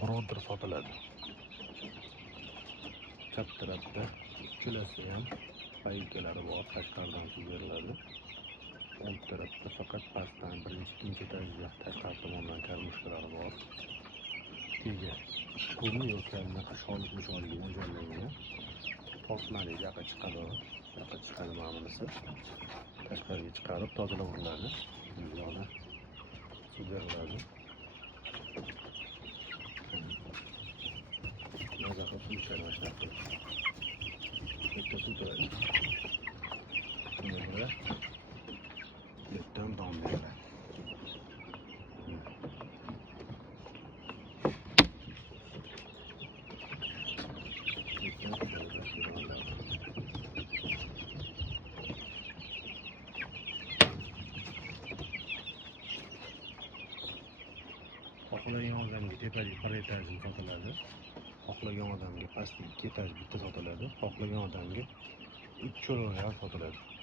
brodder sotiladi. Chap tarafda uchalasi ham paykalari bor, tashqaridan suvga beriladi. O'ng tarafda faqat pastdan birinchi, ikkinchi etajda tashqari tomondan karmushkalari bor. Tega qumli yoki anaqa sholik musholiga mo'ljallangan. Osmali yoqqa chiqadi ma'nisi. Tashqariga chiqarib tozalab olinadi. Yana suv beriladi. Maza qilib suv ichadi mana shunaqa qilib. Bitta suv to'yadi. Shunga yerdan dom beriladi. Xohlagan odamga tepalik bir etajli sotiladi. Xohlagan odamga pastki 2 etaj bitta sotiladi. Xohlagan odamga 3 cho'loq sotiladi.